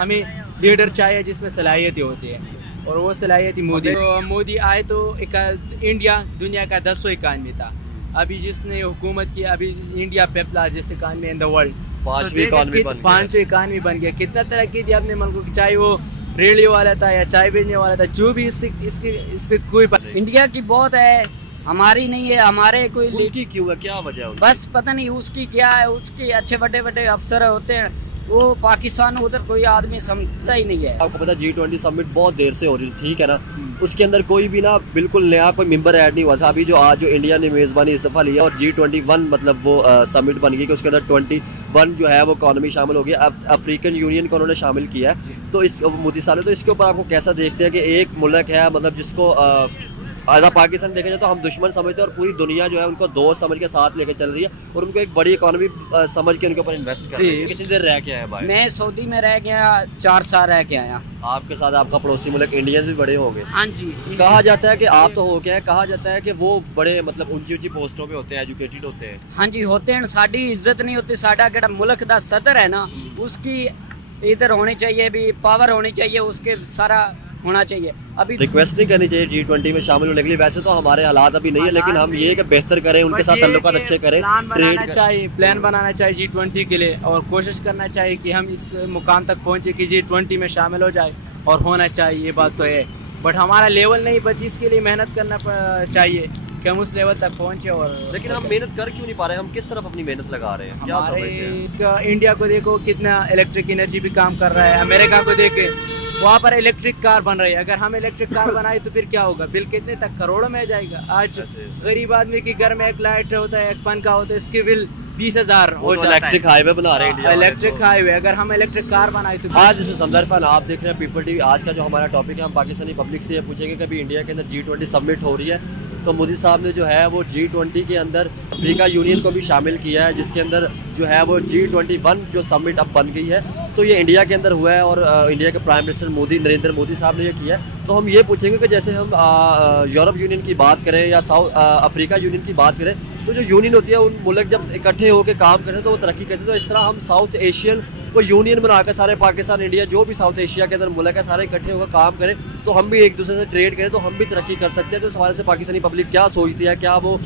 हमें लीडर चाहिए जिसमें सलाहियतें होती है, और वो सलाहियत मोदी। तो मोदी आए तो इंडिया दुनिया का 10वां इकानमी था, अभी जिसने हुकूमत की, अभी India Pep largest economy in the world, पांचवी इकॉनमी बन गया। पांचवी इकानमी बन गया। कितना तरक्की दी अपने मुल्क की, चाहे वो रेडी वाला था या चाय बेचने वाला था, जो भी इस पे कोई इंडिया की बहुत है, हमारी नहीं है। हमारे कोई उनकी क्यों है, क्या वजह है उनकी? बस पता नहीं उसकी क्या है। उसके अच्छे बड़े बड़े अफसर होते हैं, वो पाकिस्तान उधर कोई आदमी समझता ही नहीं है। आपको पता है G20 समिट बहुत देर से हो रही थी, ठीक है ना। उसके अंदर कोई भी ना बिल्कुल नया कोई मेंबर ऐड नहीं हुआ था। अभी जो आज जो इंडिया ने मेज़बानी इस दफ़ा लिया और G21 मतलब वो समिट बन गई कि उसके अंदर 21 जो है वो इकॉनमी शामिल हो गई। अफ्रीकन यूनियन को उन्होंने शामिल किया है। तो इस मोदी साहब ने, तो इसके ऊपर आपको कैसा देखते हैं कि एक मुल्क है मतलब जिसको आधा पाकिस्तान देखा जाए तो हम दुश्मन समझते हैं, और पूरी दुनिया जो है उनको दोस्त समझ के साथ लेके चल रही है, और उनको एक बड़ी इकॉनमी समझ के उनके ऊपर इन्वेस्ट कर रही है। कितनी देर रह के आए भाई? मैं सऊदी में रह गया, 4 साल रह के आया। आपके साथ आपका पड़ोसी मुल्क इंडियंस भी बड़े होंगे। हाँ जी। कहा जाता है कि आप तो हो गया, कहा जाता है कि वो बड़े मतलब ऊंची ऊंची पोस्टों पे होते हैं, एजुकेटेड होते हैं। हाँ जी होते हैं, साड़ी इज्जत नहीं होती। साडा केड़ा मुल्क दा सदर है ना, उसकी इधर होनी चाहिए, भी पावर होनी चाहिए, उसके सारा होना चाहिए। अभी रिक्वेस्ट नहीं करनी चाहिए G20 में शामिल होने के लिए। वैसे तो हमारे हालात अभी नहीं है, लेकिन हम ये कि बेहतर करें, उनके साथ ताल्लुकात अच्छे करें, प्लान बनाना चाहिए G20 के लिए, और कोशिश करना चाहिए कि हम इस मुकाम तक पहुंचे कि G20 में शामिल हो जाए, और होना चाहिए, ये बात तो है। बट हमारा लेवल नहीं, बट इसके लिए मेहनत करना चाहिए कि हम उस लेवल तक पहुंचे। और लेकिन हम मेहनत कर क्यों नहीं पा रहे? हम किस तरफ अपनी मेहनत लगा रहे हैं, क्या समझते हैं? इंडिया को देखो कितना इलेक्ट्रिक एनर्जी भी काम कर रहा है। अमेरिका को देखे, वहाँ पर इलेक्ट्रिक कार बन रही है। अगर हम इलेक्ट्रिक कार बनाए तो फिर क्या होगा, बिल कितने तक, करोड़ों में जाएगा। आज गरीब आदमी के घर में एक लाइट होता है, एक पंखा होता है, इसकी बिल 20,000 हो जाता है। इलेक्ट्रिक हाईवे बना रहे हैं इंडिया। इलेक्ट्रिक हाईवे, अगर हम इलेक्ट्रिक कार बनाए तो आज जैसे संदर्भ आप देख रहे हैं पीपल टीवी। आज का जो हमारा टॉपिक है, हम पाकिस्तानी पब्लिक से ये पूछेंगे कि अभी इंडिया के अंदर G20 समिट हो रही है, तो मोदी साहब ने जो है वो G20 के अंदर अफ्रीका यूनियन को भी शामिल किया है, जिसके अंदर जो है वो G21 जो समिट अब बन गई है, तो ये इंडिया के अंदर हुआ है, और इंडिया के प्राइम मिनिस्टर नरेंद्र मोदी साहब ने ये किया है। तो हम ये पूछेंगे कि जैसे हम यूरोप यूनियन की बात करें या साउथ अफ्रीका यूनियन की बात करें, तो जो यूनियन होती है उन मुल्क जब इकट्ठे होकर काम करते हैं तो वो तरक्की करते हैं। तो इस तरह हम साउथ एशियन को यूनियन बनाकर सारे पाकिस्तान, इंडिया, जो भी साउथ एशिया के अंदर मुल्क है, सारे इकट्ठे होकर काम करें, तो हम भी एक दूसरे से ट्रेड करें, तो हम भी तरक्की कर सकते हैं। तो इस हवाले से पाकिस्तानी पब्लिक क्या सोचती है, क्या वो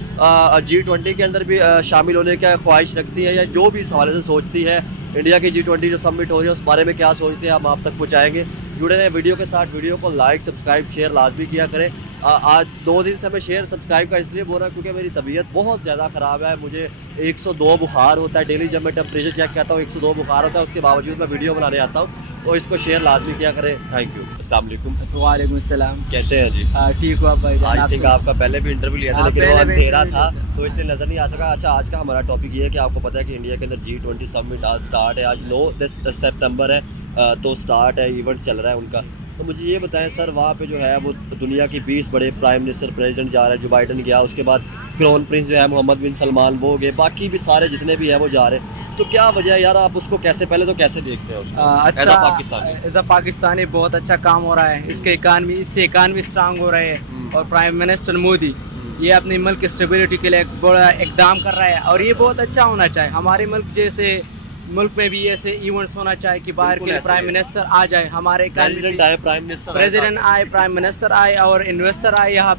G20 के अंदर भी शामिल होने की ख्वाहिश रखती है, या जो भी इस हवाले से सोचती है, इंडिया की G20 जो समिट हो रही है उस बारे में क्या सोचते हैं, हम आप तक पहुँचाएंगे। जुड़े रहें वीडियो के साथ। वीडियो को लाइक, सब्सक्राइब, शेयर लाजमी किया करें। आज 2 दिन से मैं शेयर सब्सक्राइब का इसलिए बोल रहा हूँ क्योंकि मेरी तबीयत बहुत ज़्यादा ख़राब है। मुझे 102 बुखार होता है डेली, जब मैं टेम्परेचर चेक करता हूँ 102 बुखार होता है, उसके बावजूद मैं वीडियो बनाने आता हूँ। तो इसको शेयर लाजमी किया करें। Thank you. अस्सलाम वालेकुम। वालेकुम सलाम। कैसे हैं जी? ठीक हो आप भाई? आई थिंक आपका पहले भी इंटरव्यू लिया था, लेकिन वो अंधेरा था तो इसलिए नज़र नहीं आ सका। अच्छा, आज का हमारा टॉपिक ये है कि आपको पता है कि इंडिया के अंदर G20 समिट आज स्टार्ट है। आज 9 सितंबर है, तो स्टार्ट है, इवेंट चल रहा है उनका। तो मुझे ये बताएं सर, वहाँ पे जो है वो दुनिया की 20 बड़े प्राइम मिनिस्टर, प्रेसिडेंट जा रहे हैं। जो बाइडन गया, उसके बाद क्राउन प्रिंस जो है मोहम्मद बिन सलमान वो गए, बाकी भी सारे जितने भी हैं वो जा रहे हैं। तो क्या वजह है यार, आप उसको कैसे, पहले तो कैसे देखते हैं उसको? अच्छा, पाकिस्तानी एज अ पाकिस्तानी बहुत अच्छा काम हो रहा है। इससे इकानमी स्ट्रांग हो रही है, और प्राइम मिनिस्टर मोदी ये अपने मुल्क की स्टेबिलिटी के लिए एक बड़ा इकदाम कर रहा है, और ये बहुत अच्छा होना चाहिए। हमारे मुल्क जैसे मुल्क में भी ऐसे इवेंट्स होना चाहिए कि बाहर के प्राइम मिनिस्टर आ जाए, हमारे प्रेसिडेंट आए, प्राइम मिनिस्टर आए और इन्वेस्टर आए यहाँ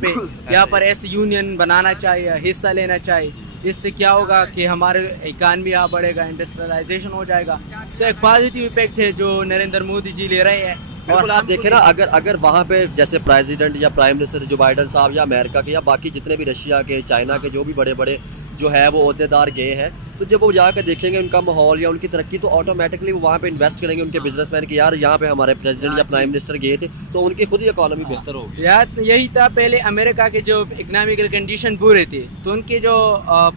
पर ऐसे यूनियन बनाना चाहिए, हिस्सा लेना चाहिए। इससे क्या होगा कि हमारे इकानमी यहाँ बढ़ेगा, इंडस्ट्रियलाइजेशन हो जाएगा। सो एक पॉजिटिव इफेक्ट है जो नरेंद्र मोदी जी ले रहे हैं। और आप देखें ना, अगर वहाँ पे जैसे प्रेसिडेंट या प्राइम मिनिस्टर जो बाइडन साहब या अमेरिका के या बाकी जितने भी रशिया के, चाइना के जो भी बड़े बड़े जो है वो अहदेदार गए हैं, तो जब वो जाकर देखेंगे उनका माहौल या उनकी तरक्की, तो ऑटोमेटिकली वो वहाँ पे इन्वेस्ट करेंगे उनके बिजनेसमैन की, यार यहाँ पे हमारे प्रेसिडेंट या प्राइम मिनिस्टर गए थे तो उनकी खुद ही इकॉनमी बेहतर होगी। यार यही था, पहले अमेरिका के जो इकनॉमिकल कंडीशन बुरे थे, तो उनके जो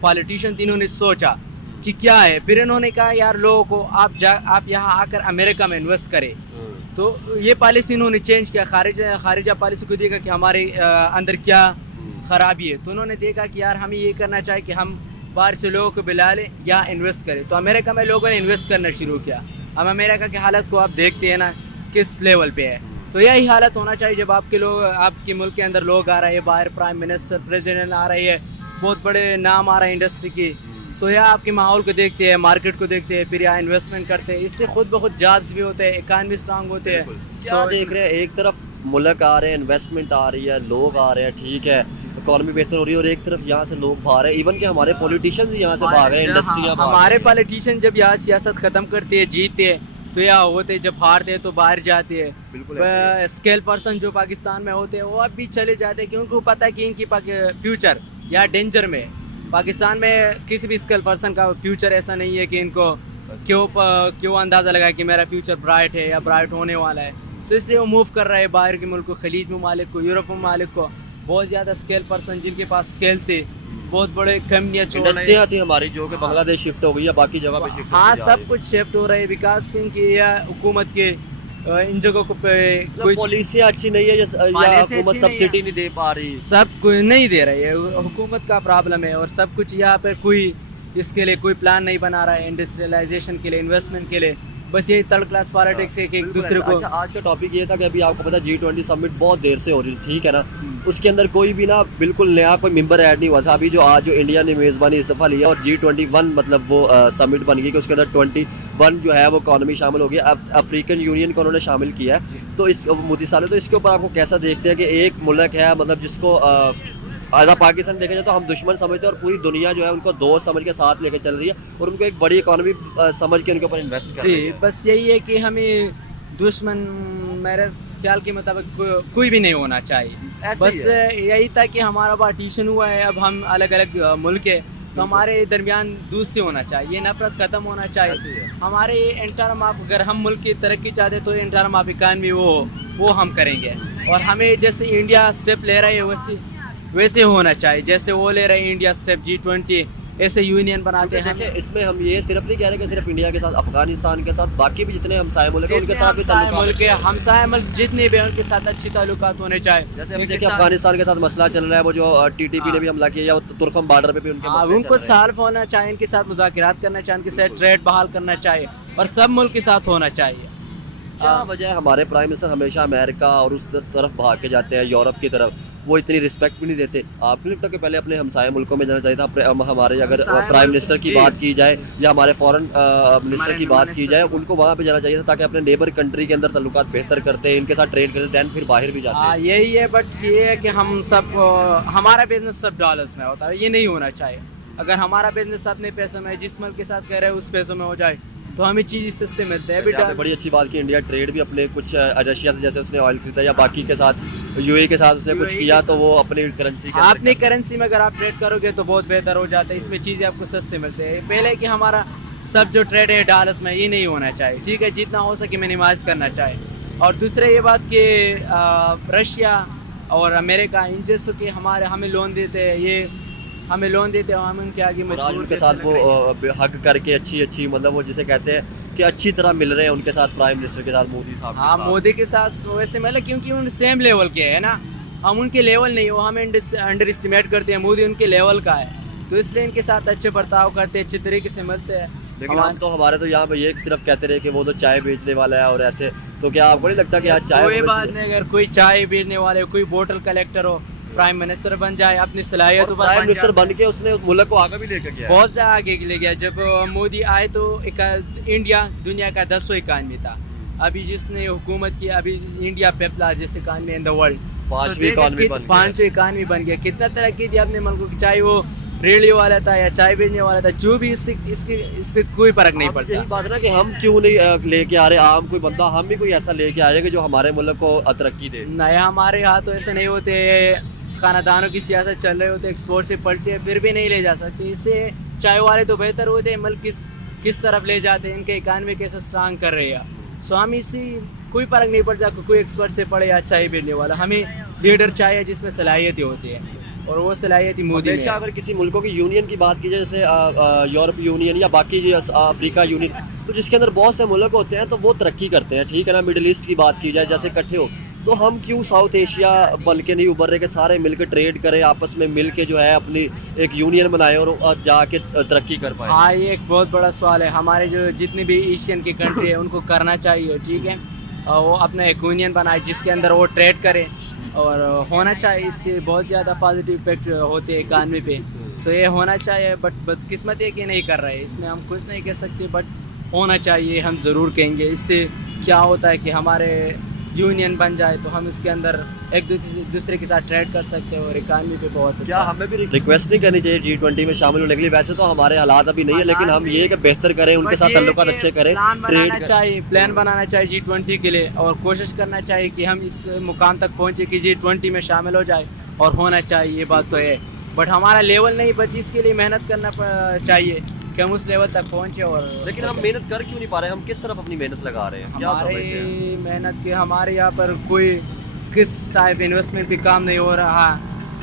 पॉलिटिशियन थे इन्होंने सोचा कि क्या है, फिर इन्होंने कहा यार लोगों को आप यहाँ आकर अमेरिका में इन्वेस्ट करें। तो ये पॉलिसी इन्होंने चेंज किया, खारिजा पॉलिसी को देखा कि हमारे अंदर क्या खराबी है, तो उन्होंने देखा कि यार हमें ये करना चाहिए कि हम बाहर से लोगों को बुला लें या इन्वेस्ट करें। तो अमेरिका में लोगों ने इन्वेस्ट करना शुरू किया। अब अमेरिका की हालत को आप देखते हैं ना किस लेवल पे है, तो यही हालत होना चाहिए जब आपके मुल्क के अंदर लोग आ रहे हैं, बाहर प्राइम मिनिस्टर, प्रेसिडेंट आ रही है, बहुत बड़े नाम आ रहे हैं इंडस्ट्री की, सो यहाँ आपके माहौल को देखते हैं, मार्केट को देखते हैं, फिर यहाँ इन्वेस्टमेंट करते हैं, इससे खुद ब खुद जॉब्स भी होते हैं, इकानमी स्ट्रांग होते हैं। क्या देख रहे हैं, एक तरफ मुल्क आ रहे हैं, इन्वेस्टमेंट आ रही है, लोग आ रहे हैं, ठीक है, इकॉनमी बेहतर हो रही है, और एक तरफ यहाँ से लोग भाग रहे हैं, इवन कि हमारे पॉलिटिशियंस यहाँ से भाग रहे हैं, इंडस्ट्रियाँ भाग हमारे रही हैं। पॉलिटिशियन जब यहाँ सियासत खत्म करते हैं, जीतते हैं, तो यहाँ होते हैं, जब हारते हैं तो बाहर जाते हैं। बिल्कुल ऐसे ही। स्केल पर्सन जो पाकिस्तान में होते हैं वो अब भी चले जाते हैं, क्योंकि उनको पता है कि इनकी फ्यूचर या डेंजर में है। पाकिस्तान में किसी भी स्केल पर्सन का फ्यूचर ऐसा नहीं है कि इनको क्यों अंदाज़ा लगा कि मेरा फ्यूचर ब्राइट है या ब्राइट होने वाला है। सो इसलिए वो मूव कर रहे हैं बाहर के मुल्क को, खलीज ममालिक को, यूरोप ममालिक को। बहुत ज़्यादा स्केल पर्सन जिनके पास स्केल थे, बहुत बड़े कंपनियाँ छोड़ रहे हैं। इंडस्ट्रियाँ थी हमारी जो कि बांग्लादेश शिफ्ट हो गई या बाकी जगह पे शिफ्ट हाँ, सब कुछ शिफ्ट हो रहा है विकास, क्योंकि यह हुकूमत के इन जगहों को पे कोई पॉलिसी अच्छी नहीं है या पॉलिसी हुकूमत अच्छी नहीं है। सब्सिडी नहीं दे पा रही। सब कुछ नहीं दे रही है, हुकूमत का प्रॉब्लम है। और सब कुछ यहाँ पर कोई इसके लिए कोई प्लान नहीं बना रहा है, इंडस्ट्रियलाइजेशन के लिए, इन्वेस्टमेंट के लिए। बस यही थर्ड क्लास पॉलिटिक्स है कि एक दूसरे को। अच्छा, आज का टॉपिक ये था कि अभी आपको पता है G20 समिट बहुत देर से हो रही थी, ठीक है ना, उसके अंदर कोई भी ना बिल्कुल नया कोई मेंबर ऐड नहीं हुआ था। अभी जो आज जो इंडिया ने मेज़बानी इस दफ़ा लिया और G21 मतलब वो समिट बन गई कि उसके अंदर 21 जो है वो इकॉनमी शामिल हो गई, अफ्रीकन यूनियन को उन्होंने शामिल किया है। तो इस मोदी साहब ने, तो इसके ऊपर आपको कैसा देखते हैं कि एक मुल्क है मतलब जिसको आज़ा पाकिस्तान देखा जाए तो हम दुश्मन समझते हैं और पूरी दुनिया जो है उनको दोस्त समझ के साथ लेके चल रही है और उनको एक बड़ी इकॉनमी समझ के उनके ऊपर इन्वेस्ट कर रही जी, है। बस यही है कि हमें दुश्मन मेरे ख्याल के मुताबिक कोई भी नहीं होना चाहिए। ऐसे बस ही है। यही था कि हमारा पार्टीशन हुआ है, अब हम अलग अलग मुल्क है, तो हमारे दरमियान दोस्ती होना चाहिए, ये नफरत ख़त्म होना ऐसे ही चाहिए। है। हमारे इन टर्म ऑफ, अगर हम मुल्क की तरक्की चाहते तो इन टर्म ऑफ इकानमी वो हम करेंगे। और हमें जैसे इंडिया स्टेप ले रही है वैसे होना चाहिए, जैसे वो ले रहे हैं इंडिया स्टेप G20, ऐसे यूनियन बनाते हैं। देखिए, इसमें हम ये सिर्फ नहीं कह रहे कि सिर्फ इंडिया के साथ, अफगानिस्तान के साथ, बाकी भी जितने हमसाय मुल्क हैं उनके साथ भी ताल्लुकात हैं। हमसाय मुल्क जितने भी हैं उनके साथ अच्छी ताल्लुकात होने चाहिए। जैसे अभी उनके देखिए साथ- अफगानिस्तान के साथ मसला चल रहा है, वो जो TTP ने भी हमला किया, या तुर्कम बॉर्डर पे भी उनके हाँ, मसले उनको चल रहे हैं। सॉल्व होना चाहिए, इनके साथ मुज़ाकरात करना चाहिए, इनके साथ ट्रेड बहाल करना चाहिए, और सब मुल्क के साथ होना चाहिए। क्या वजह है हमारे प्राइम मिनिस्टर हमेशा अमेरिका और उस तरफ भाग के जाते हैं, यूरोप की तरफ, वो इतनी रिस्पेक्ट भी नहीं देते? आपको लगता है कि पहले अपने हमसाय मुल्कों में जाना चाहिए था? हमारे अगर हमसाय प्राइम मुल्क, मिनिस्टर की जी। बात की जाए या हमारे फॉरेन मिनिस्टर की बात की मिनिस्टर जाए, उनको वहाँ पे जाना चाहिए था ताकि अपने नेबर कंट्री के अंदर ताल्लुकात बेहतर करते हैं, इनके साथ ट्रेड करते, दैन फिर बाहर भी जाते हाँ, हैं। यही है, बट ये है कि हम सब हमारा बिजनेस सब डॉलर्स में होता है, ये नहीं होना चाहिए। अगर हमारा बिजनेस अपने पैसों में, जिस मुल्क के साथ कह रहे हैं उस पैसों में हो जाए, तो हमें चीज़ सस्ते मिलते हैं। वैसे आपने बड़ी अच्छी बात की, इंडिया ट्रेड भी अपने कुछ रशिया से जैसे उसने ऑयल खरीदा या बाकी के साथ UAE के साथ उसने कुछ UAE किया, के तो वो अपनी करेंसी के हाँ, अंदर अपनी करता है। करेंसी में अगर आप ट्रेड करोगे तो बहुत बेहतर हो जाता है, इसमें चीज़ें आपको सस्ते मिलते हैं। पहले कि हमारा सब जो ट्रेड है डॉलर्स में, ये नहीं होना चाहिए, ठीक है, जितना हो सके मिनिमाइज करना चाहिए। और दूसरा ये बात कि रशिया और अमेरिका इन जैसे कि हमें लोन देते हैं, ये हमें लोन देते हैं, हम उनके आगे और आज मजबूर उनके कैसे साथ लग वो रहे हैं। हग करके अच्छी मतलब वो जिसे कहते हैं कि अच्छी तरह मिल रहे हैं उनके साथ, प्राइम मिनिस्टर के साथ, मोदी साहब के हाँ, साथ। मोदी के साथ वैसे मतलब क्योंकि उन सेम लेवल के है ना, हम उनके लेवल नहीं हो, हमें अंडर एस्टिमेट करते हैं, मोदी उनके लेवल का है, तो इसलिए इनके साथ अच्छे बर्ताव करते हैं, अच्छे तरीके से मिलते हैं। लेकिन हमारे तो यहाँ पे ये सिर्फ कहते रहे कि वो तो चाय बेचने वाला है और ऐसे, तो क्या आपको नहीं लगता कि आज चाय कोई बात नहीं, अगर कोई चाय बेचने वाले, कोई बोतल कलेक्टर हो, प्राइम मिनिस्टर बन जाए, अपनी सलाहियतों पर प्राइम बन मिनिस्टर जाए। बन के उसने उस मुल्क को आगे भी लेकर गया है। बहुत ज़्यादा आगे ले गया। जब मोदी आए तो इंडिया दुनिया का 10वां इकानमी था, अभी जिसने हुकूमत की, अभी India fifth largest economy in the world, पांचवी इकानमी बन गया। पांचवी इकानमी बन गया। कितना तरक्की दी अपने मुल्क की, चाहे वो रेडियो वाला था या चाय बेचने वाला था, जो भी इस पे कोई फर्क नहीं पड़ता। यही बात है ना कि हम क्यों नहीं लेके आ रहे, आम कोई बंदा, हम भी कोई ऐसा लेके आ जाएगा जो हमारे मुल्क को तरक्की दे। नया हमारे यहाँ तो ऐसे नहीं होते, खानदानों की सियासत चल रहे होते, एक्सपोर्ट से पलटे फिर भी नहीं ले जा सकते। इससे चाय वाले तो बेहतर होते हैं, मुल्क किस तरफ ले जाते हैं, इनके इकानमी कैसे स्ट्रांग कर रहे हैं। सो हम इसी कोई फ़र्क नहीं पड़ता कोई एक्सपर्ट से पढ़े या चाय बेचने वाला, हमें लीडर चाहिए जिसमें सलाहियतें होती हैं, और वो सलाहियत मोदी में हमेशा है। अगर किसी मुल्कों की यूनियन की बात की जाए, जैसे यूरोप यूनियन या बाकी अफ्रीका यूनियन, तो जिसके अंदर बहुत से मुल्क होते हैं तो वो तरक्की करते हैं, ठीक है ना। मिडिल ईस्ट की बात की जाए, जैसे इकट्ठे हो, तो हम क्यों साउथ एशिया बन के नहीं उभर रहे कि सारे मिलकर ट्रेड करें, आपस में मिल के जो है अपनी एक यूनियन बनाए और जाके तरक्की कर पाए। हाँ, ये एक बहुत बड़ा सवाल है। हमारे जो जितने भी एशियन की कंट्री है उनको करना चाहिए, ठीक है, और वो अपना एक यूनियन बनाए जिसके अंदर वो ट्रेड करें, और होना चाहिए। इससे बहुत ज़्यादा पॉजिटिव इफेक्ट होते हैं इकानमी पे। सो ये होना चाहिए, बट बदकिस्मत है कि नहीं कर रहे, इसमें हम कुछ नहीं कह सकते, बट होना चाहिए, हम ज़रूर कहेंगे। इससे क्या होता है कि हमारे यूनियन बन जाए तो हम इसके अंदर एक दूसरे के साथ ट्रेड कर सकते हैं और इकानमी पे बहुत क्या अच्छा। हमें भी रिक्वेस्ट नहीं करनी चाहिए G20 में शामिल होने के लिए? वैसे तो हमारे हालात अभी नहीं है, लेकिन हम ये कि बेहतर करें, उनके साथ ताल्लुकात अच्छे करें, प्लान बनाना चाहिए G20 के लिए, और कोशिश करना चाहिए कि हम इस मुकाम तक पहुँचे कि G20 में शामिल हो जाए, और होना चाहिए, ये बात तो है। बट हमारा लेवल नहीं, बट इसके लिए मेहनत करना चाहिए कि हम उस लेवल तक पहुँचे। और लेकिन हम मेहनत कर क्यों नहीं पा रहे? हम किस तरफ अपनी मेहनत लगा रहे हैं, क्या समझते हैं? हमारी मेहनत के हमारे यहाँ पर कोई किस टाइप इन्वेस्टमेंट भी काम नहीं हो रहा,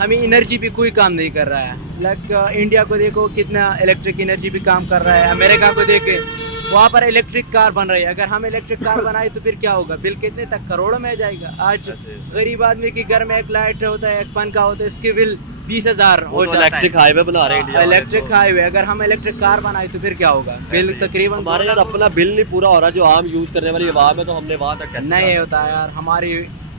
हमें एनर्जी भी कोई काम नहीं कर रहा है। लाइक इंडिया को देखो कितना इलेक्ट्रिक एनर्जी भी काम कर रहा है, अमेरिका को देखे वहाँ पर इलेक्ट्रिक कार बन रही है। अगर हम इलेक्ट्रिक कार बनाए तो फिर क्या होगा, बिल कितने तक, करोड़ों में जाएगा। आज गरीब आदमी के घर में एक लाइट होता है, एक पंखा होता है, इसके बिल 20,000 हो जाता है। इलेक्ट्रिक हाईवे बना रहे हैं इंडिया वाले इलेक्ट्रिक हाईवे, अगर हम इलेक्ट्रिक कार बनाए तो फिर क्या होगा, बिल तकरीबन हमारे यार अपना बिल नहीं पूरा हो रहा जो आम यूज करने वाली आवाम है, तो हमने वहाँ तक कैसे नहीं होता यार। हमारे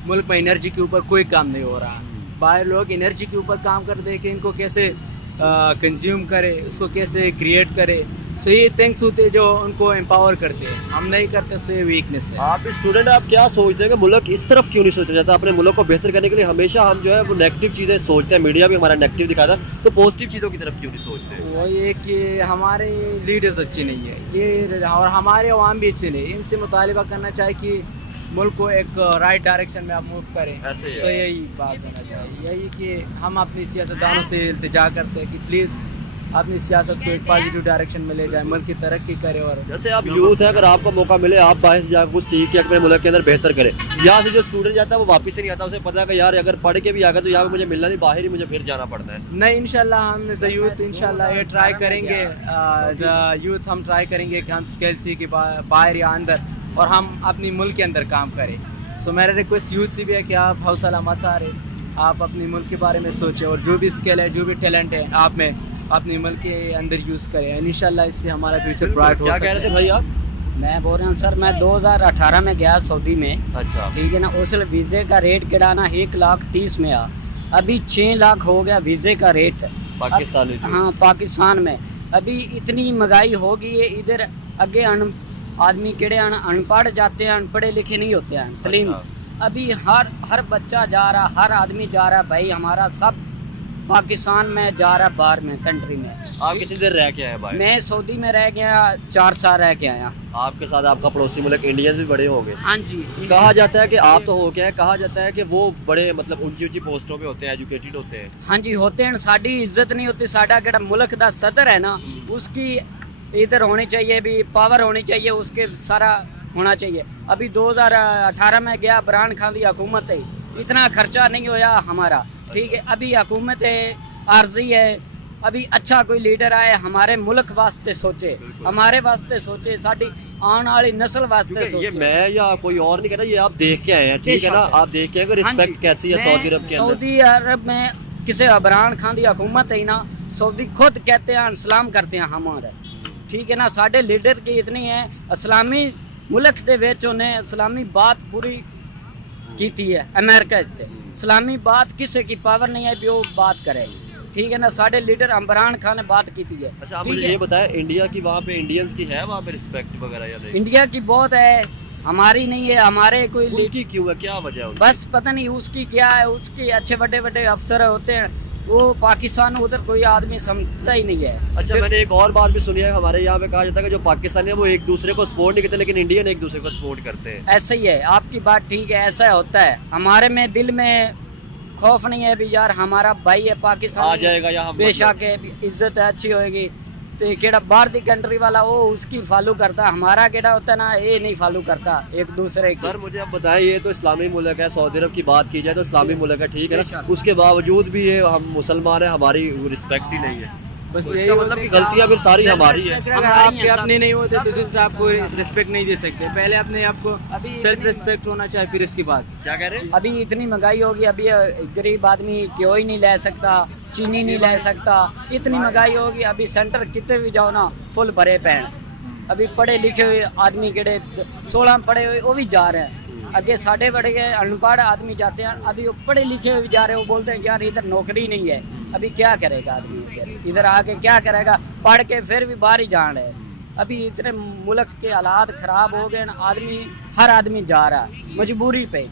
मुल्क में एनर्जी के ऊपर कोई काम नहीं हो रहा। बाहर लोग एनर्जी के ऊपर काम कर दे कि इनको कैसे कंज्यूम करे, उसको कैसे क्रिएट करे। सो ये थिंग्स होते हैं जो उनको एम्पावर करते हैं, हम नहीं करते, सो ये वीकनेस है। आप स्टूडेंट, आप क्या सोचते हैं कि मुल्क इस तरफ क्यों नहीं सोचा जाता? अपने मुल्क को बेहतर करने के लिए हमेशा हम जो है वो नेगेटिव चीज़ें सोचते हैं, मीडिया भी हमारा नेगेटिव दिखाता है, तो पॉजिटिव चीज़ों की तरफ क्यों नहीं सोचते? वो ये कि हमारे लीडर्स अच्छी नहीं है ये, और हमारे अवाम भी अच्छे नहीं। इनसे मुतालिबा करना चाहिए कि मुल्क को एक राइट डायरेक्शन में आप मूव करें। ऐसे ही है। तो यही बात होना चाहिए, यही कि हम अपनी सियासतदानों से इल्तिजा करते हैं कि प्लीज़ अपनी सियासत को एक पॉजिटिव डायरेक्शन में ले जाए, मुल्क की तरक्की करे। और जैसे आप यूथ है, अगर आपको मौका मिले, आप बाहर से जाकर कुछ सीख के अपने मुल्क के अंदर बेहतर करें। यहाँ से जो स्टूडेंट जाता है वो वापस से नहीं आता, उसे पता है कि यार अगर पढ़ के भी आ गया तो यहाँ पे मुझे मिलना नहीं, बाहर ही मुझे फिर जाना पड़ता है। नहीं, इंशाल्लाह हम एज यूथ इंशाल्लाह ये ट्राई करेंगे, एज यूथ हम ट्राई करेंगे कि हम स्किल सीख के बाहर या अंदर, और हम अपनी मुल्क के अंदर काम करें। सो मेरा रिक्वेस्ट यूथ से भी है कि आप हौसला मत हारें, आप अपने मुल्क के बारे में सोचें, और जो भी स्किल है, जो भी टैलेंट है आप में, अपने मुल्क के अंदर यूज़ करें। इंशाल्लाह इससे हमारा फ्यूचर ब्राइट हो क्या सकता कह है। रहे थे भाई आप? मैं बोल रहा हूँ सर, मैं 2018 में गया सऊदी में, अच्छा, ठीक है ना। उस वीज़े का रेट गिराना 1,30,000 में आ, अभी 6 लाख हो गया वीज़े का रेट पाकिस्तान में। हाँ, पाकिस्तान में अभी इतनी महंगाई हो गई है। इधर आगे आदमी केड़े अनपढ़ जाते हैं, अनपढ़े लिखे नहीं होते हैं तलीम। अभी हर बच्चा जा रहा, हर आदमी जा रहा भाई, हमारा सब पाकिस्तान में जा रहा, बाहर में कंट्री में। आप कितनी देर रह के आए भाई? मैं सऊदी में रह गया, 4 साल रह के आया। आपके साथ आपका पड़ोसी मुल्क इंडियंस भी बड़े होंगे। हाँ जी। कहा जाता है कि आप तो हो गया, कहा जाता है कि वो बड़े मतलब ऊंची ऊंची पोस्टों पे होते हैं, एजुकेटेड होते हैं। हाँ जी, होते हैं। साड़ी इज्जत नहीं होती। साडा केड़ा मुल्क दा सदर है ना, उसकी इधर होनी चाहिए, भी पावर होनी चाहिए, उसके सारा होना चाहिए। अभी 2018 में गया, इमरान खान की हुकूमत है, इतना खर्चा नहीं होया हमारा, ठीक है। अभी हुकूमत है आर्जी है, अभी अच्छा कोई लीडर आए, हमारे मुल्क वास्ते सोचे, हमारे वास्ते सोचे, साड़ी आने वाली नस्ल वास्ते ये सोचे। मैं या कोई और नहीं कहता, ये आप देख के आए हैं, ठीक है ना। आप देख के आए, रिस्पेक्ट कैसी है सऊदी अरब के अंदर? सऊदी अरब में किसी इमरान खान की हुकूमत है ना, सऊदी खुद कहते हैं सलाम करते हैं हमारे, ठीक है ना। साढ़े लीडर की इतनी है, इस्लामी मुल्क दे विच उन्हें इस्लामी बात पूरी की है। अमेरिका इस्लामी बात किसी की पावर नहीं है भी वो बात करे, ठीक है ना। साढ़े लीडर इमरान खान ने बात की है। अच्छा, आप मुझे ये बताएं, इंडिया की वहाँ पे इंडियंस की है वहाँ पे रिस्पेक्ट वगैरह या नहीं? इंडिया की बहुत है, हमारी नहीं है। हमारे कोई उनकी क्यों है, क्या वजह है उनकी? बस पता नहीं उसकी क्या है। उसके अच्छे बड़े बड़े अफसर होते हैं, वो पाकिस्तान उधर कोई आदमी समझता ही नहीं है। अच्छा, मैंने एक और बात भी सुनी है, हमारे यहाँ पे कहा जाता है कि जो पाकिस्तानी है वो एक दूसरे को सपोर्ट नहीं करते, लेकिन इंडियन एक दूसरे को सपोर्ट करते हैं। ऐसा ही है, आपकी बात ठीक है, ऐसा होता है। हमारे में दिल में खौफ नहीं है भी यार हमारा भाई है पाकिस्तान, आ जाएगा या हम बेशक है, इज्जत है, अच्छी होएगी। तो केड़ा बाहर दी कंट्री वाला वो उसकी फॉलो करता, हमारा केड़ा होता है ना, ये नहीं फॉलो करता एक दूसरे की। सर मुझे आप बताएं, ये तो इस्लामी मुल्क है, सऊदी अरब की बात की जाए तो इस्लामी मुल्क है, ठीक है ना। बेशक। उसके बावजूद भी ये हम मुसलमान है, हमारी रिस्पेक्ट ही नहीं है। बस तो यही इसका होता मतलब है कि कि गलतियां फिर सारी हमारी है। अगर हमारी आपके हैं, अपने सब- नहीं होते तो सब दूसरा आपको रिस्पेक्ट रिस्पेक्ट नहीं दे सकते। पहले अपने आपको अभी सेल्फ इतनी- रिस्पेक्ट होना चाहिए, फिर इसके बाद। क्या कह रहे हैं? अभी इतनी महंगाई होगी, अभी गरीब आदमी क्यों ही नहीं ले सकता, चीनी नहीं ले सकता, इतनी महंगाई होगी। अभी सेंटर कितने भी जाओ ना, फुल भरे पैन। अभी पढ़े लिखे हुए आदमी केड़े 16 पढ़े हुए वो भी जा रहे हैं। अगे साढ़े बड़े अनपढ़ आदमी जाते हैं, अभी वो पढ़े लिखे हुए भी जा रहे हैं। वो बोलते हैं यार इधर नौकरी नहीं है, अभी क्या करेगा आदमी, इधर आके क्या करेगा, पढ़ के फिर भी बाहर ही जान है। अभी इतने मुल्क के हालात ख़राब हो गए ना, हर आदमी जा रहा है मजबूरी पे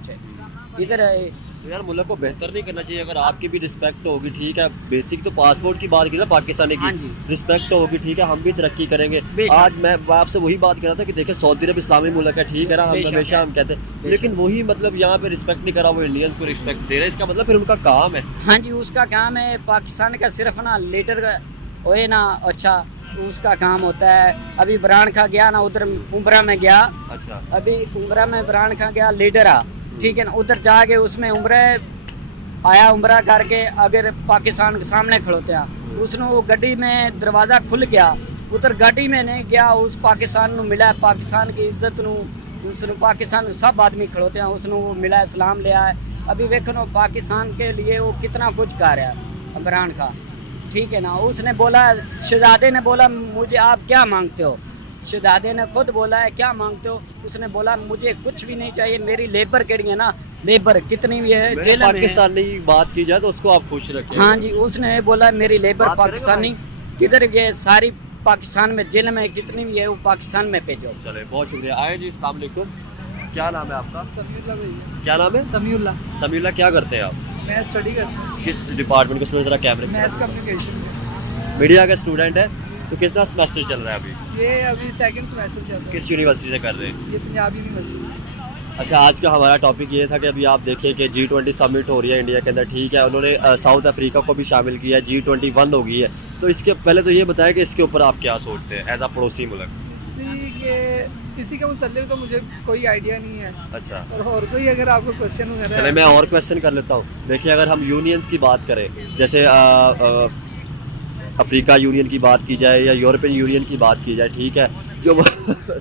इधर। तो यार मुल्क को बेहतर नहीं करना चाहिए? अगर आपकी भी रिस्पेक्ट होगी, ठीक है, बेसिक तो पासपोर्ट की बात की ना पाकिस्तानी हाँ की, जी। रिस्पेक्ट होगी, ठीक है, हम भी तरक्की करेंगे। बेशक। आज मैं आपसे वही बात कर रहा था कि देखिए सऊदी अरब इस्लामी मुल्क है, ठीक है ना, हम बेशक हमेशा है। हम कहते हैं, लेकिन वही मतलब यहाँ पे रिस्पेक्ट नहीं करा, वो इंडियंस को रिस्पेक्ट दे रहे हैं, इसका मतलब फिर उनका काम है। हाँ जी, उसका काम है। पाकिस्तान का सिर्फ ना लीडर होए ना, अच्छा उसका काम होता है। अभी इमरान खान गया ना उधर उम्रा में गया, अच्छा, अभी उम्रा में इमरान खान गया लीडर आ, ठीक है ना, उधर जाके उसमें उम्र आया, उम्रा करके अगर पाकिस्तान के सामने खड़ोते हैं, उसने वो गड्डी में दरवाज़ा खुल गया, उधर गाड़ी में नहीं गया, उस पाकिस्तान ਨੂੰ मिला, पाकिस्तान की इज्जत ਨੂੰ उसने, पाकिस्तान सब आदमी खड़ोते हैं, उसने वो मिला, इस्लाम लिया है। अभी देखो पाकिस्तान के लिए वो कितना कुछ कर रहा है इमरान खान, ठीक है ना। उसने बोला, शहजादे ने बोला मुझे आप क्या मांगते हो, शहजादे ने खुद बोला है क्या मांगते हो, उसने बोला मुझे कुछ भी नहीं चाहिए, मेरी लेबर केड़ी है ना, लेबर कितनी भी है जेल में है। पाकिस्तानी की बात की जाए तो उसको आप खुश रखें। हाँ जी, उसने बोला मेरी लेबर बात करेगा पाकिस्तानी किधर ये सारी पाकिस्तान में जेल में कितनी भी है वो पाकिस्तान में भेजो। चले, बहुत शुक्रिया। आए जी, अस्सलाम वालेकुम, क्या नाम है आपका? समीउल्लाह भैया। क्या नाम है? समीउल्लाह। समीउल्लाह, क्या करते हैं आप? मैं स्टडी करता हूँ किस डिपार्टमेंट को? जरा कैमरे में। मैथ्स कम्युनिकेशन में। मीडिया का स्टूडेंट है, तो कितना सेमेस्टर चल रहा है अभी? ये अभी सेकंड सेमेस्टर चल रहा किस यूनिवर्सिटी से कर रहे हैं? है। ये पंजाब यूनिवर्सिटी। अच्छा, आज का हमारा टॉपिक ये था कि अभी आप देखिए कि G20 समिट हो रही है इंडिया के अंदर, ठीक है, उन्होंने साउथ अफ्रीका को भी शामिल किया है, G20 1 हो गई है। तो इसके पहले तो ये बताया कि इसके ऊपर आप क्या सोचते हैं एज अ पड़ोसी मुल्क? इसी के मुतल्लिक तो मुझे कोई आइडिया नहीं है। अच्छा, और कोई अगर आपको क्वेश्चन वगैरह चले मैं और क्वेश्चन कर लेता हूँ। देखिए, अगर हम यूनियंस की बात करें, जैसे अफ्रीका यूनियन की बात की जाए या यूरोपियन यूनियन की बात की जाए, ठीक है, जो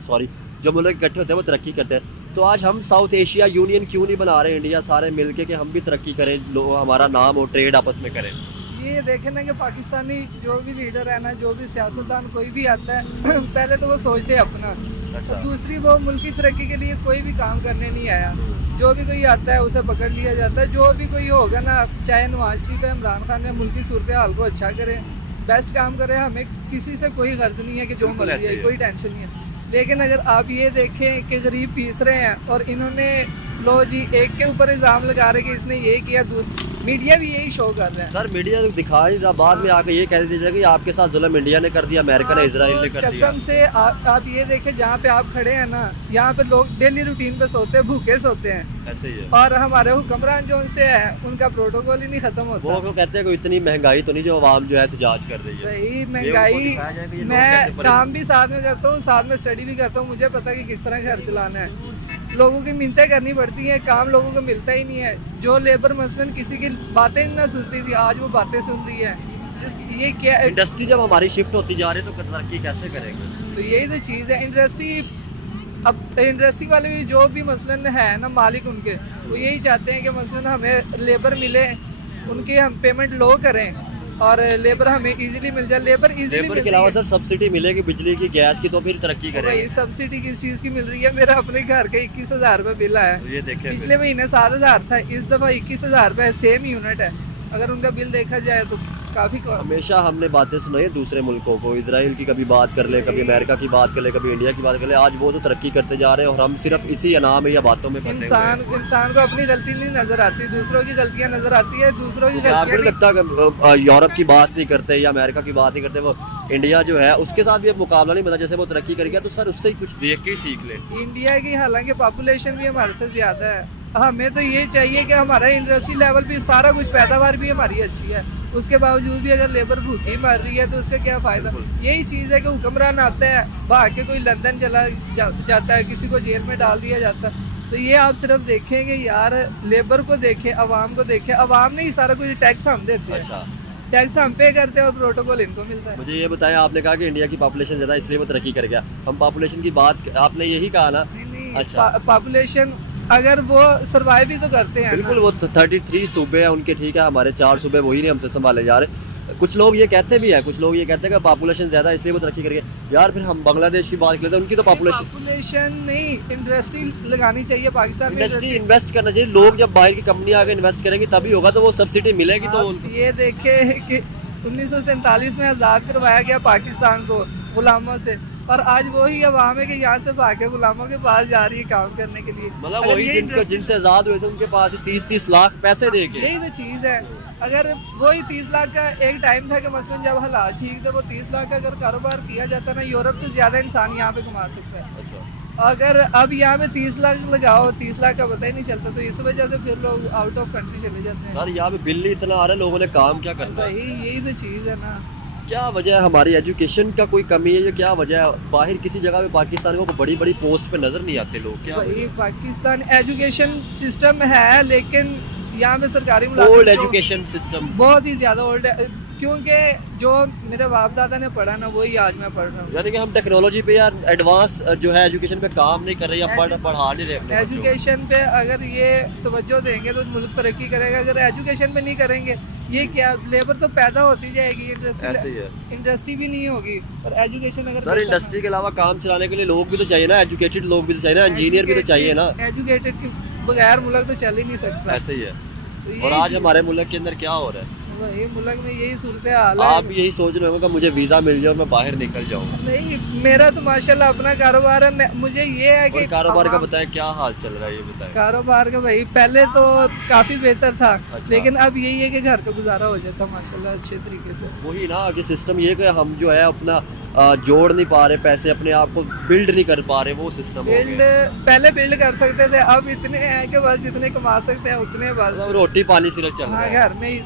सॉरी जो मुल्क इकट्ठे होते हैं वो तरक्की करते हैं, तो आज हम साउथ एशिया यूनियन क्यों नहीं बना रहे इंडिया सारे मिलके कि हम भी तरक्की करें, हमारा नाम हो, ट्रेड आपस में करें? ये देखें ना कि पाकिस्तानी जो भी लीडर है ना, जो भी सियासतदान कोई भी आता है पहले तो वो सोचते हैं अपना, अच्छा, और दूसरी वो मुल्क की तरक्की के लिए कोई भी काम करने नहीं आया। जो भी कोई आता है उसे पकड़ लिया जाता है। जो भी कोई होगा ना, चाहे नवाज शरीफ है, इमरान खान है, मुल्क की सूरत हाल को अच्छा करें, बेस्ट काम करें, हमें किसी से कोई गर्ज नहीं है कि जो बिल्कुल मर्जी ऐसे है, ही कोई टेंशन नहीं है। लेकिन अगर आप ये देखें कि गरीब पीस रहे हैं और इन्होंने लो जी एक के ऊपर इल्ज़ाम लगा रहे कि इसने ये किया, मीडिया भी यही शो कर रहा है। सर मीडिया तो दिखा ही रहा, बाद में आके ये कह दीजिएगा कि आपके साथ जुल्म इंडिया ने कर दिया, अमेरिका ने, इजराइल ने कर दिया। कसम से आप ये देखें, जहाँ पे आप खड़े हैं ना, यहाँ पे लोग डेली रूटीन पे सोते हैं, भूखे सोते हैं, ऐसे ही है। और हमारे हुक्मरान जो उनसे है उनका प्रोटोकॉल ही नहीं खत्म होता। वो कहते हैं कि इतनी महंगाई तो नहीं जो आवाम जो है एहतजाज कर रही है। वही महंगाई, मैं काम भी साथ में करता हूँ, साथ में स्टडी भी करता हूँ, मुझे पता है कि किस तरह घर चलाना है। लोगों की मिन्नतें करनी पड़ती हैं, काम लोगों को मिलता ही नहीं है। जो लेबर मसलन किसी की बातें ना सुनती थी, आज वो बातें सुन रही है। ये क्या इंडस्ट्री जब हमारी शिफ्ट होती जा रही है तो तरक्की कैसे करेंगे? तो यही तो चीज़ है। अब इंडस्ट्री वाले भी जो भी मसलन है ना, मालिक उनके, वो यही चाहते हैं कि मसलन हमें लेबर मिले, उनके हम पेमेंट लो करें और लेबर हमें इजीली मिल जाए। लेबर लेबर के अलावा सर सब्सिडी मिलेगी बिजली की, गैस की, तो फिर तरक्की करेंगे। भाई सब्सिडी किस चीज़ की मिल रही है? मेरा अपने घर का 21,000 रुपये बिल आया, ये देखें, पिछले महीने 7,000 था, इस दफ़ा 21,000 रुपये, सेम यूनिट है। अगर उनका बिल देखा जाए तो काफ़ी हमेशा हमने बातें सुनाई है दूसरे मुल्कों को, इसराइल की कभी बात कर ले, कभी अमेरिका की बात कर ले, कभी इंडिया की बात कर ले, आज वो तो तरक्की करते जा रहे हैं और हम सिर्फ इसी अनाम या बातों में फंसे हुए हैं। इंसान को अपनी गलती नहीं नजर आती, दूसरों की गलतियां नजर आती है। दूसरों की आपको नहीं गलतियां लगता कि यूरोप की बात नहीं करते या अमेरिका की बात नहीं करते, वो इंडिया जो है उसके साथ भी अब मुकाबला नहीं बनता, जैसे वो तरक्की करेगा तो सर उससे ही कुछ देख के ही सीख ले। इंडिया की हालांकि पॉपुलेशन भी हमारे से ज्यादा है, हमें तो ये चाहिए कि हमारा इंडस्ट्री लेवल भी सारा कुछ, पैदावार भी हमारी अच्छी है, उसके बावजूद भी अगर लेबर भूखी मर रही है तो उसका क्या फ़ायदा? यही चीज़ है कि हुक्मरान आता है, भाग के कोई लंदन चला जाता है, किसी को जेल में डाल दिया जाता है। तो ये आप सिर्फ देखेंगे यार, लेबर को देखें, अवाम को देखें, अवाम ने ही सारा कुछ टैक्स हम देते हैं। अच्छा, टैक्स हम पे करते हैं और प्रोटोकॉल इनको मिलता है। मुझे ये बताया, आपने कहा कि इंडिया की पॉपुलेशन ज़्यादा इसलिए वो तरक्की कर गया, हम पॉपुलेशन की बात आपने यही कहा ना? नहीं, अच्छा, पॉपुलेशन अगर वो सर्वाइव भी तो करते हैं बिल्कुल, वो 33 सूबे हैं उनके, ठीक है, हमारे 4 सूबे वही नहीं हमसे संभाले जा रहे। कुछ लोग ये कहते भी हैं, कुछ लोग ये कहते हैं कि पॉपुलेशन ज़्यादा है इसलिए वो तरक्की करेंगे। यार फिर हम बांग्लादेश की बात करते हैं, उनकी तो पॉपुलेशन नहीं, इंडस्ट्री लगानी चाहिए पाकिस्तान में। इंडस्ट्री इन्वेस्ट करना चाहिए। लोग जब बाहर की कंपनी आके इन्वेस्ट करेंगे तभी होगा, तो वो सब्सिडी मिलेगी। तो आप ये देखे कि 1947 में आज़ाद करवाया गया पाकिस्तान को गुलामों से, और आज वही अवाम है कि यहाँ से भागे गुलामों के पास जा रही है काम करने के लिए। मतलब अगर वही ये जिनसे आज़ाद हुए थे उनके पास 30-30 लाख पैसे दे के। यही तो चीज़ है। अगर वही 30 लाख का एक टाइम था कि मसलन जब हालात ठीक थे, वो 30 लाख का अगर कारोबार किया जाता ना, यूरोप से ज़्यादा इंसान यहाँ पे कमा सकता है। अच्छा। अगर अब यहाँ पे 30 लाख लगाओ, 30 लाख का पता ही नहीं चलता, तो इस वजह से फिर लोग आउट ऑफ कंट्री चले जाते हैं। सर यहाँ पे बिल ही इतना आ रहा है, लोगों ने काम क्या करना है? भाई यही तो चीज़ है ना। क्या वजह है? हमारी एजुकेशन का कोई कमी है या क्या वजह है? बाहर किसी जगह पे पाकिस्तान को बड़ी बड़ी पोस्ट पे नजर नहीं आते लोग, क्या भाई पाकिस्तान एजुकेशन सिस्टम है, लेकिन यहाँ पे सरकारी ओल्ड मुलाजिम एजुकेशन सिस्टम? बहुत ही ज़्यादा ओल्ड है, क्योंकि जो मेरे बाप दादा ने पढ़ा ना वही आज मैं पढ़ रहा हूँ। यानी कि हम टेक्नोलॉजी पे या एडवांस जो है एजुकेशन पे काम नहीं कर रहे या पढ़ा नहीं रहे अपने बच्चों को। एजुकेशन पे अगर ये तवज्जो देंगे तो मुल्क तरक्की करेगा। अगर एजुकेशन पे नहीं करेंगे, ये क्या लेबर तो पैदा होती जाएगी, ऐसे ही है। इंडस्ट्री भी नहीं होगी। और एजुकेशन अगर सर इंडस्ट्री के अलावा काम चलाने के लिए लोग भी तो चाहिए ना, एजुकेटेड लोग भी तो चाहिए ना, इंजीनियर भी तो चाहिए ना। एजुकेटेड के बगैर मुल्क तो चल ही नहीं सकता। ऐसे ही है। तो और यही आज हमारे मुल्क के अंदर क्या हो रहा है? वही मुल्क में यही सूरत हाल है। आप भी यही सोच रहे होंगे कि मुझे वीज़ा मिल जाए और मैं बाहर निकल जाऊँ। नहीं, मेरा तो माशाल्लाह अपना कारोबार है। मुझे ये है कि कारोबार का बताएं, क्या हाल चल रहा है ये बताएं। कारोबार का भाई पहले तो काफ़ी बेहतर था, अच्छा। लेकिन अब यही है कि घर का गुजारा हो जाता माशाल्लाह अच्छे तरीके से। वही ना कि सिस्टम ये कि हम जो है अपना जोड़ नहीं पा रहे पैसे, अपने आप को बिल्ड नहीं कर पा रहे, वो सिस्टम हो बिल्ड गया। पहले बिल्ड कर सकते थे, अब इतने हैं कि बस जितने कमा सकते हैं उतने बस। मतलब रोटी पानी सिर्फ चल रहा हाँ, है। घर में ही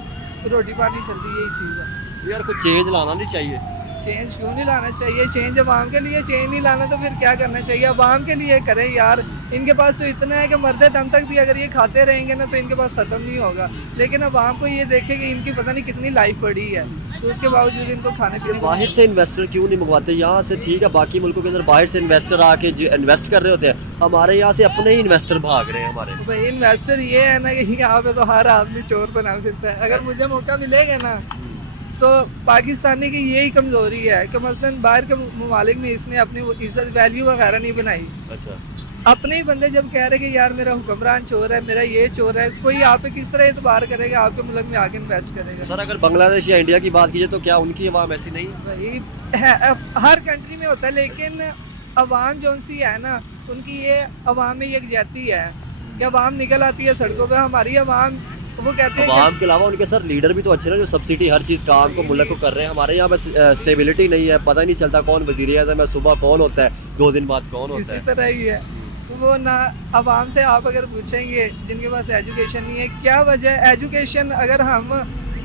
रोटी पानी चल रही है, यही चीज़ है। यार कुछ चेंज लाना नहीं चाहिए? चेंज क्यों नहीं लाना चाहिए? चेंज अवाम के लिए, चेंज नहीं लाना तो फिर क्या करना चाहिए? अवाम के लिए करें यार। इनके पास तो इतना है कि मरते दम तक भी अगर ये खाते रहेंगे ना तो इनके पास ख़त्म नहीं होगा। लेकिन अवाम को ये देखे कि इनकी पता नहीं कितनी लाइफ पड़ी है, तो उसके बावजूद इनको खाने पीने को बाहर से इन्वेस्टर क्यों नहीं मंगवाते? यहाँ से ठीक है, बाकी मुल्कों के अंदर बाहर से इन्वेस्टर आके इन्वेस्ट कर रहे होते हैं, हमारे यहाँ से अपने ही इन्वेस्टर भाग रहे हैं हमारे। भाई इन्वेस्टर ये है ना कि यहाँ पे तो हर आदमी चोर बना फिरता है। अगर मुझे मौका मिलेगा ना तो पाकिस्तानी की यही कमज़ोरी है कि मसलन बाहर के ममालिक में इसने अपनी वो इज्जत वैल्यू वगैरह नहीं बनाई। अच्छा। अपने ही बंदे जब कह रहे कि यार मेरा हुक्मरान चोर है, मेरा ये चोर है, कोई आप पे किस तरह एतबार करेगा, आपके मुल्क में आके इन्वेस्ट करेगा? सर अगर बांग्लादेश या इंडिया की बात कीजिए तो क्या उनकी आवाम ऐसी नहीं? भाई है, हर कंट्री में होता है, लेकिन अवाम जो सी है ना उनकी ये अवाम में यकजहती है कि अवाम निकल आती है सड़कों पे। हमारी अवाम वो कहते हैं आवाम के अलावा उनके सर लीडर भी तो अच्छे ना, जो सब्सिडी हर चीज़ काम को मुल्क को कर रहे हैं। हमारे यहाँ बस स्टेबिलिटी नहीं है, पता नहीं चलता कौन वज़ीर आज़म है, सुबह कौन होता है, 2 दिन बाद कौन होता इसी है। तरह ही है। तो वो ना अवाम से आप अगर पूछेंगे जिनके पास एजुकेशन नहीं है, क्या वजह एजुकेशन, अगर हम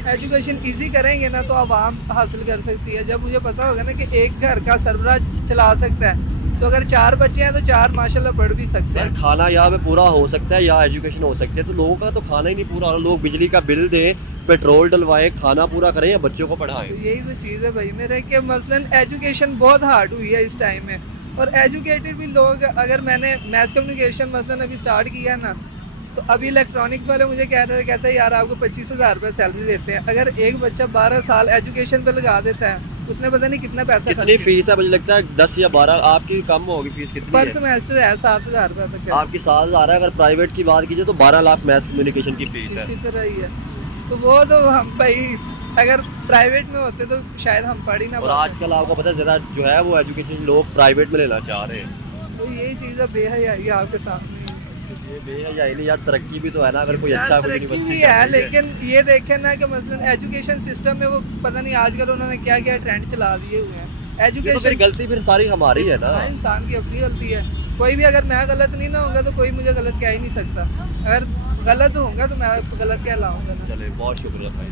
एजुकेशन इजी करेंगे ना तो अवाम हासिल कर सकती है। जब मुझे पता होगा ना कि एक घर का सरबराह चला सकता है, तो अगर 4 बच्चे हैं तो 4 माशाल्लाह पढ़ भी सकते सर हैं। खाना यहाँ पे पूरा हो सकता है या एजुकेशन हो सकती है, तो लोगों का तो खाना ही नहीं पूरा हो रहा। लोग बिजली का बिल दें, पेट्रोल डलवाएं, खाना पूरा करें या बच्चों को पढ़ाएं। तो यही तो चीज़ है भाई मेरे कि मसलन एजुकेशन बहुत हार्ड हुई है इस टाइम में। और एजुकेटेड भी लोग, अगर मैंने मैथ कम्युनिकेशन मसलन अभी स्टार्ट किया ना, तो अभी इलेक्ट्रॉनिक्स वाले मुझे कहते हैं यार आपको 25,000 रुपये सैलरी देते हैं। अगर एक बच्चा 12 साल एजुकेशन पे लगा देता है, उसने पता नहीं कितना पैसा कितनी फीस है? मुझे लगता है 10 या 12। आपकी कम होगी फीस? कितनी पर है? सेमेस्टर है 7,000 रुपये तक है। आपकी 7,000 है। अगर प्राइवेट की बात कीजिए तो 12 लाख मैथ कम्युनिकेशन की फीस है। इसी तरह ही है। तो वो तो हम भाई अगर प्राइवेट में होते तो शायद हम पढ़ ही ना और पाते। आजकल आपको पता है ज़्यादा जो है वो एजुकेशन लोग प्राइवेट में लेना चाह रहे हैं। तो यही चीज़ है बेहयाई आपके सामने। ये बेहयाई नहीं यार, तरक्की भी तो है ना। अगर कोई अच्छा कोई तरक्की यूनिवर्सिटी है, लेकिन ये देखें ना कि मसलन एजुकेशन सिस्टम में वो पता नहीं आजकल उन्होंने क्या क्या ट्रेंड चला दिए हुए हैं। तो फिर एजुकेशन गलती फिर सारी हमारी है ना। हाँ, इंसान की अपनी गलती है। कोई भी अगर मैं गलत नहीं ना होगा तो कोई मुझे गलत कह ही नहीं सकता। अगर गलत होगा तो मैं गलत कहलाऊंगा ना। चले, बहुत शुक्रिया भाई।